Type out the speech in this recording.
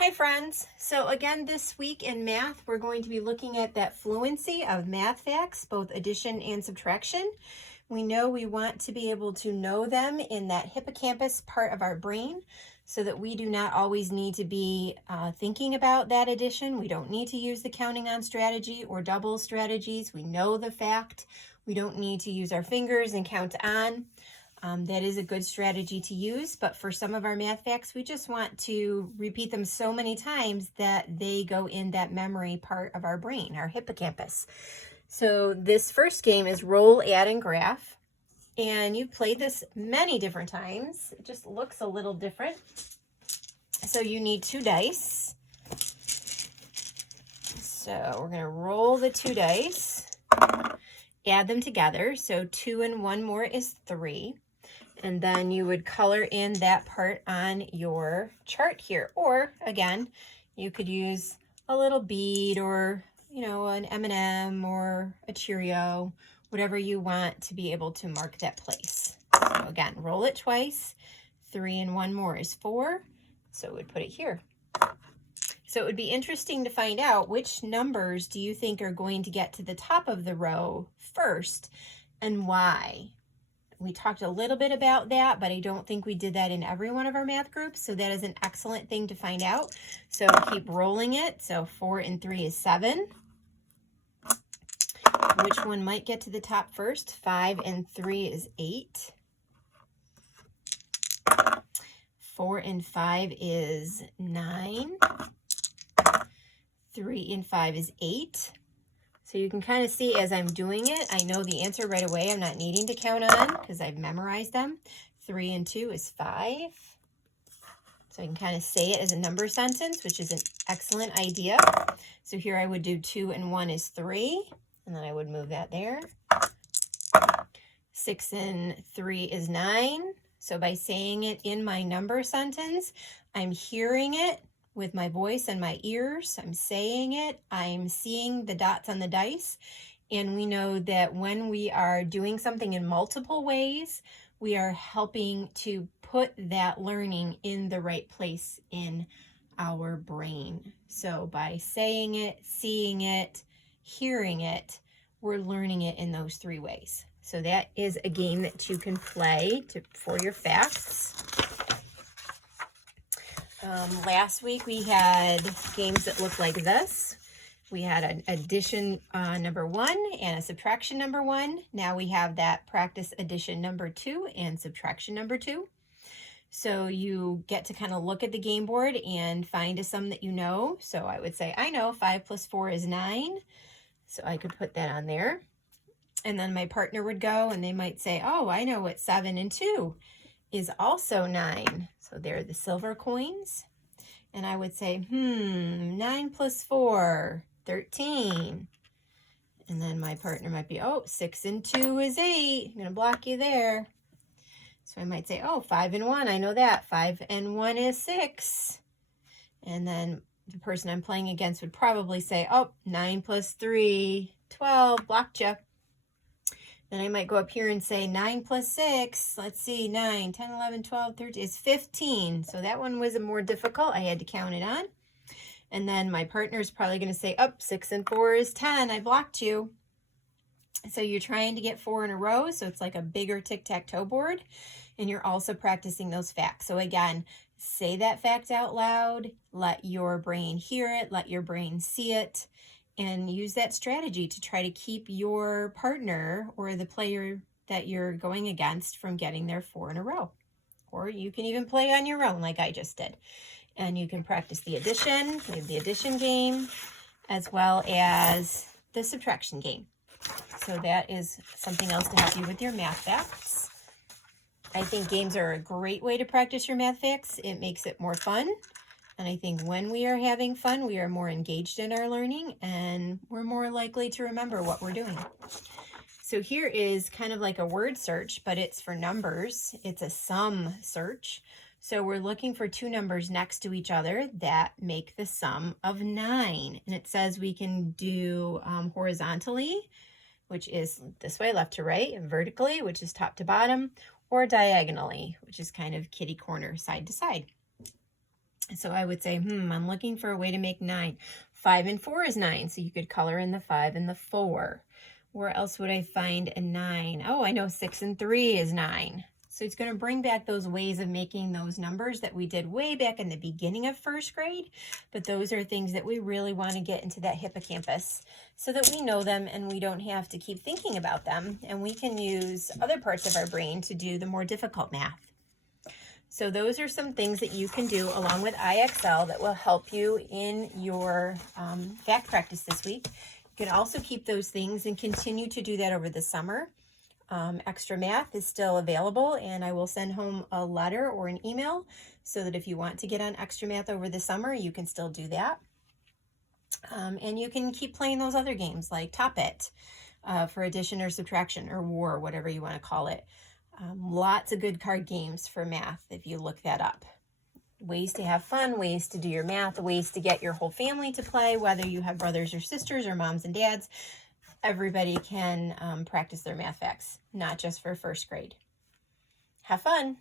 Hi friends. So again, this week in math, we're going to be looking at that fluency of math facts, both addition and subtraction. We know we want to be able to know them in that hippocampus part of our brain so that we do not always need to be thinking about that addition. We don't need to use the counting on strategy or double strategies. We know the fact. We don't need to use our fingers and count on. That is a good strategy to use, but for some of our math facts, we just want to repeat them so many times that they go in that memory part of our brain, our hippocampus. So this first game is roll, add, and graph. And you've played this many different times. It just looks a little different. So you need 2 dice. So we're going to roll the 2 dice, add them together. So 2 and 1 more is 3. And then you would color in that part on your chart here. Or again, you could use a little bead or, an M&M or a Cheerio, whatever you want to be able to mark that place. So again, roll it twice. 3 and 1 more is 4. So we'd put it here. So it would be interesting to find out which numbers do you think are going to get to the top of the row first and why. We talked a little bit about that, but I don't think we did that in every one of our math groups. So that is an excellent thing to find out. So keep rolling it. So 4 and 3 is 7. Which one might get to the top first? 5 and 3 is 8. 4 and 5 is 9. 3 and 5 is 8. So you can kind of see as I'm doing it, I know the answer right away. I'm not needing to count on because I've memorized them. 3 and 2 is 5. So I can kind of say it as a number sentence, which is an excellent idea. So here I would do 2 and 1 is 3, and then I would move that there. 6 and 3 is 9. So by saying it in my number sentence, I'm hearing it with my voice and my ears. I'm saying it. I'm seeing the dots on the dice. And we know that when we are doing something in multiple ways, we are helping to put that learning in the right place in our brain. So by saying it, seeing it, hearing it, we're learning it in those 3 ways. So that is a game that you can play for your facts. Last week we had games that looked like this. We had an addition number 1 and a subtraction number 1. Now we have that practice addition number 2 and subtraction number 2. So you get to kind of look at the game board and find a sum that you know. So I would say, I know 5 plus 4 is 9. So I could put that on there. And then my partner would go and they might say, oh, I know what 7 and 2 is also 9. So they're the silver coins. And I would say, 9 plus 4, 13. And then my partner might be, 6 and 2 is 8. I'm going to block you there. So I might say, 5 and 1, I know that. 5 and 1 is 6. And then the person I'm playing against would probably say, 9 plus 3, 12, blocked you. Then I might go up here and say 9 plus 6, let's see, 9, 10, 11, 12, 13, is 15. So that one was more difficult. I had to count it on. And then my partner is probably going to say, 6 and 4 is 10. I blocked you. So you're trying to get 4 in a row. So it's like a bigger tic-tac-toe board. And you're also practicing those facts. So again, say that fact out loud. Let your brain hear it. Let your brain see it. And use that strategy to try to keep your partner or the player that you're going against from getting their 4 in a row. Or you can even play on your own like I just did. And you can practice the addition, we have the addition game, as well as the subtraction game. So that is something else to help you with your math facts. I think games are a great way to practice your math facts. It makes it more fun. And I think when we are having fun, we are more engaged in our learning and we're more likely to remember what we're doing. So here is kind of like a word search, but it's for numbers. It's a sum search. So we're looking for 2 numbers next to each other that make the sum of 9. And it says we can do horizontally, which is this way, left to right, and vertically, which is top to bottom, or diagonally, which is kind of kitty corner, side to side. So I would say, I'm looking for a way to make 9. 5 and 4 is 9, so you could color in the 5 and the 4. Where else would I find a 9? Oh, I know 6 and 3 is 9. So it's going to bring back those ways of making those numbers that we did way back in the beginning of first grade. But those are things that we really want to get into that hippocampus so that we know them and we don't have to keep thinking about them. And we can use other parts of our brain to do the more difficult math. So those are some things that you can do along with IXL that will help you in your fact practice this week. You can also keep those things and continue to do that over the summer. Extra Math is still available, and I will send home a letter or an email so that if you want to get on Extra Math over the summer, you can still do that. And you can keep playing those other games like Top It for addition or subtraction, or War, whatever you want to call it. Lots of good card games for math if you look that up. Ways to have fun, ways to do your math, ways to get your whole family to play, whether you have brothers or sisters or moms and dads. Everybody can practice their math facts, not just for first grade. Have fun.